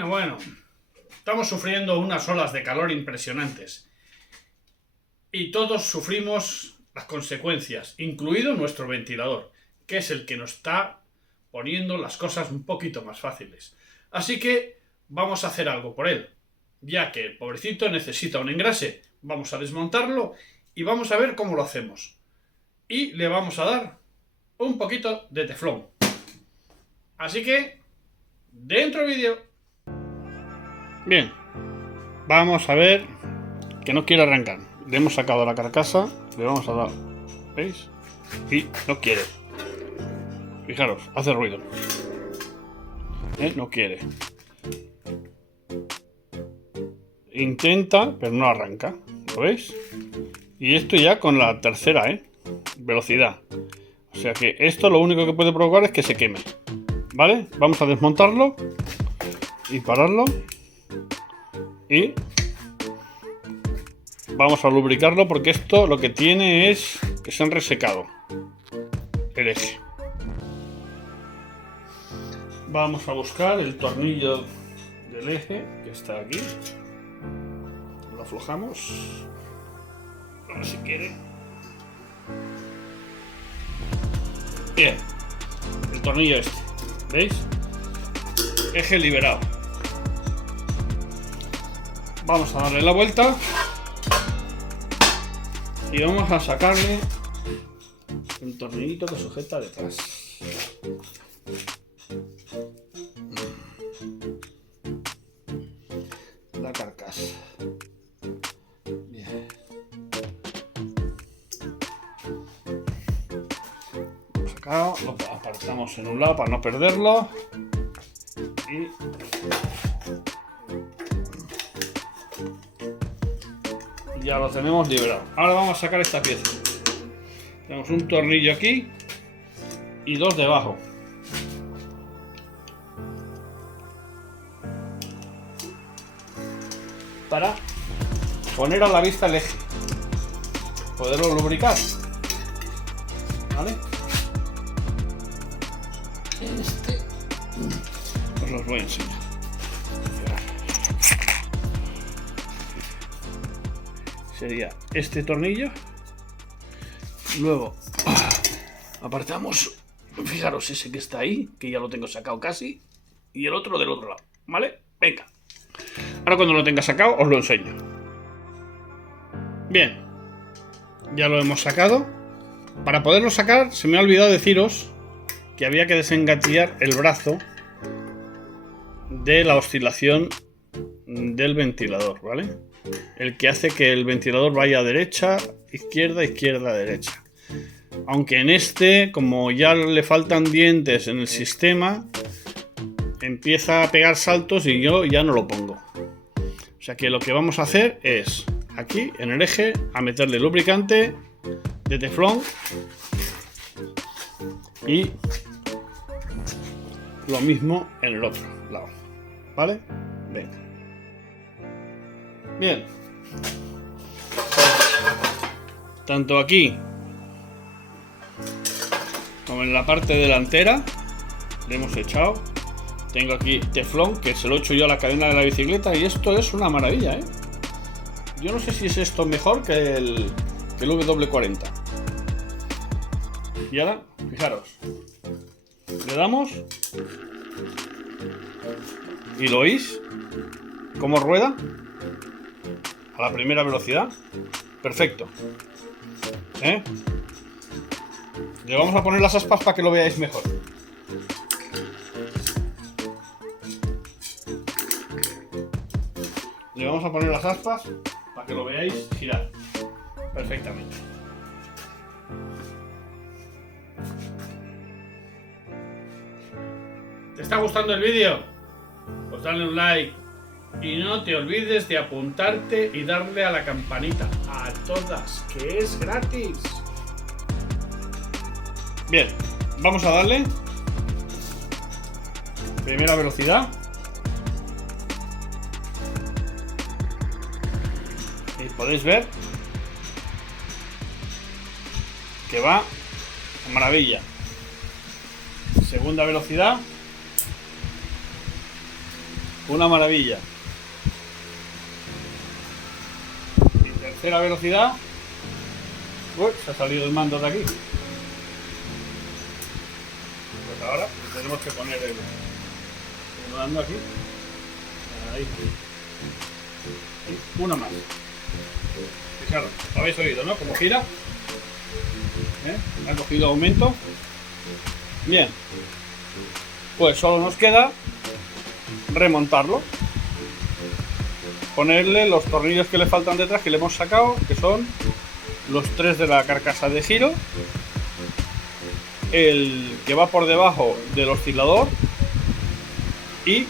Bueno. Estamos sufriendo unas olas de calor impresionantes. Y todos sufrimos las consecuencias, incluido nuestro ventilador, que es el que nos está poniendo las cosas un poquito más fáciles. Así que vamos a hacer algo por él, ya que el pobrecito necesita un engrase. Vamos a desmontarlo y vamos a ver cómo lo hacemos. Y le vamos a dar un poquito de teflón. Así que, dentro vídeo. Bien, vamos a ver que no quiere arrancar. Le hemos sacado la carcasa, le vamos a dar, ¿veis? Y no quiere. Fijaros, hace ruido. No quiere. Intenta, pero no arranca. ¿Lo veis? Y esto ya con la tercera, velocidad. O sea que esto lo único que puede provocar es que se queme. ¿Vale? Vamos a desmontarlo y pararlo. Y vamos a lubricarlo porque esto lo que tiene es que se han resecado el eje. Vamos a buscar el tornillo del eje que está aquí. Lo aflojamos. A ver si quiere. Bien. El tornillo este. ¿Veis? Eje liberado. Vamos a darle la vuelta. Y vamos a sacarle el tornillito que sujeta detrás. La carcasa. Bien. Lo sacado, lo apartamos en un lado para no perderlo. Y ya lo tenemos liberado. Ahora vamos a sacar esta pieza. Tenemos un tornillo aquí y dos debajo. Para poner a la vista el eje, poderlo lubricar. ¿Vale? Os los voy a enseñar. Sería este tornillo. Luego apartamos, fijaros ese que está ahí, que ya lo tengo sacado casi, y el otro del otro lado. ¿Vale? Venga. Ahora cuando lo tenga sacado os lo enseño. Bien, ya lo hemos sacado. Para poderlo sacar se me ha olvidado deciros que había que desengatillar el brazo de la oscilación del ventilador, ¿vale? El que hace que el ventilador vaya a derecha, izquierda, izquierda, derecha. Aunque en este, como ya le faltan dientes en el sistema, empieza a pegar saltos y yo ya no lo pongo. O sea que lo que vamos a hacer es, aquí en el eje, a meterle lubricante de teflón y lo mismo en el otro lado. ¿Vale? Venga. Bien. Tanto aquí como en la parte delantera le hemos echado. Tengo aquí teflón, que se lo echo yo a la cadena de la bicicleta, y esto es una maravilla, Yo no sé si es esto mejor que el W40. Y ahora, fijaros, le damos y lo oís cómo rueda a la primera velocidad. Perfecto. Le vamos a poner las aspas para que lo veáis mejor. Le vamos a poner las aspas para que lo veáis girar perfectamente. ¿Te está gustando el vídeo? Pues dale un like y no te olvides de apuntarte y darle a la campanita a todas, que es gratis. Bien, vamos a darle primera velocidad. Y podéis ver que va a maravilla. Segunda velocidad. Una maravilla. Y tercera velocidad. Uy, se ha salido el mando de aquí. Pues ahora tenemos que poner el mando aquí. Ahí. Y una más. Fijaros, lo habéis oído, ¿no? Como gira. Ha cogido aumento. Bien. Pues solo nos queda remontarlo. Ponerle los tornillos que le faltan detrás, que le hemos sacado, que son los 3 de la carcasa de giro, el que va por debajo del oscilador y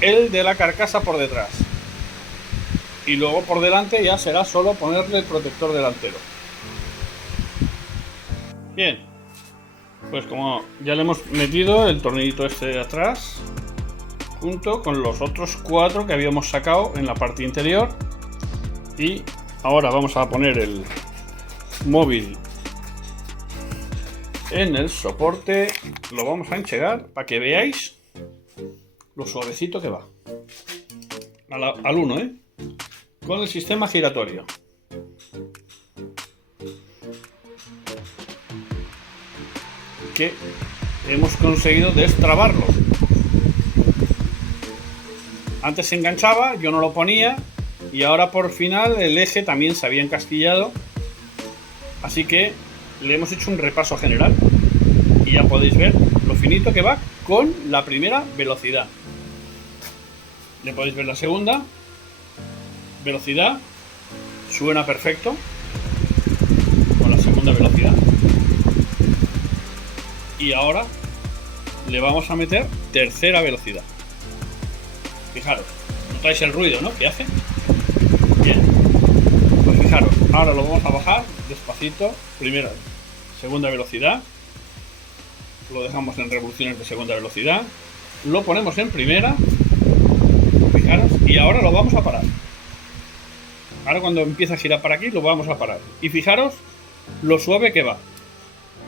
el de la carcasa por detrás. Y luego por delante ya será solo ponerle el protector delantero. Bien, pues como ya le hemos metido el tornillito este de atrás, junto con los otros 4 que habíamos sacado en la parte interior, y ahora vamos a poner el móvil en el soporte, lo vamos a enchegar para que veáis lo suavecito que va al 1, con el sistema giratorio. Que hemos conseguido destrabarlo. Antes se enganchaba, yo no lo ponía, y ahora por final el eje también se había encastillado, así que le hemos hecho un repaso general y ya podéis ver lo finito que va con la primera velocidad. Le podéis ver la segunda velocidad, suena perfecto con la segunda velocidad. Y ahora le vamos a meter tercera velocidad. Fijaros, notáis el ruido, ¿no?, que hace. Bien, pues fijaros, ahora lo vamos a bajar despacito. Primera, segunda velocidad, lo dejamos en revoluciones de segunda velocidad, lo ponemos en primera, fijaros, y ahora lo vamos a parar. Ahora cuando empieza a girar para aquí lo vamos a parar. Y fijaros lo suave que va.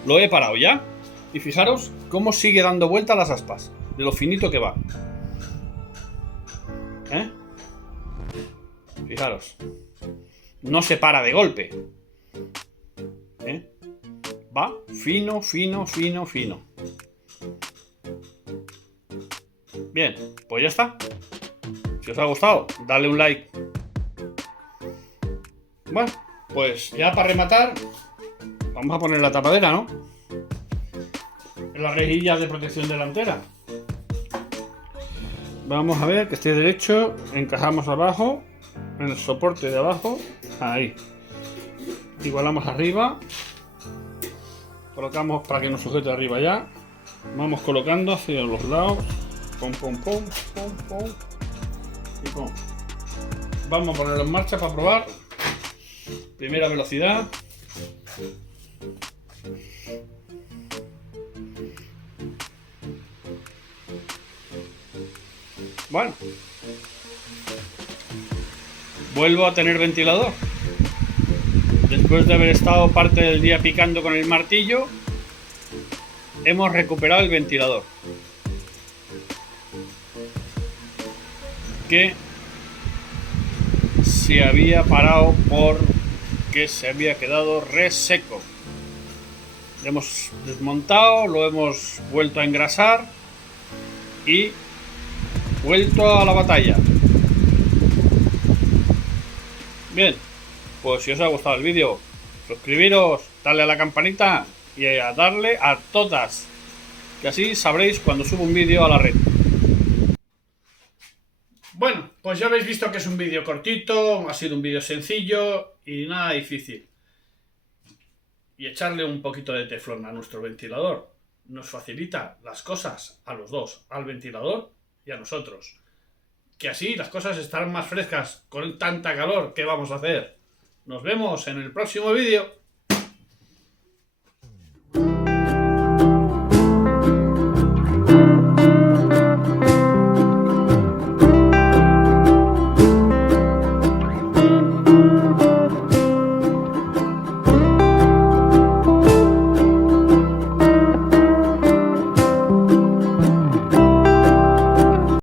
Lo he parado ya. Y fijaros cómo sigue dando vuelta las aspas, de lo finito que va. Fijaros, no se para de golpe. Va fino, fino, fino, fino. Bien, pues ya está. Si os ha gustado, dale un like. Bueno, pues ya para rematar, vamos a poner la tapadera, ¿no? La rejilla de protección delantera. Vamos a ver que esté derecho. Encajamos abajo, en el soporte de abajo. Ahí. Igualamos arriba. Colocamos para que nos sujete arriba ya. Vamos colocando hacia los lados. Pum, pum, pum, pum, pum. Y pum. Vamos a ponerlo en marcha para probar. Primera velocidad. Bueno, vuelvo a tener ventilador. Después de haber estado parte del día picando con el martillo, hemos recuperado el ventilador, que se había parado porque se había quedado reseco. Lo hemos desmontado, lo hemos vuelto a engrasar y vuelto a la batalla. Bien, pues si os ha gustado el vídeo, suscribiros, darle a la campanita y a darle a todas, que así sabréis cuando subo un vídeo a la red. Bueno, pues ya habéis visto que es un vídeo cortito, ha sido un vídeo sencillo y nada difícil. Y echarle un poquito de teflón a nuestro ventilador nos facilita las cosas a los dos, al ventilador y a nosotros. Que así las cosas estarán más frescas con tanta calor. ¿Qué vamos a hacer? Nos vemos en el próximo vídeo.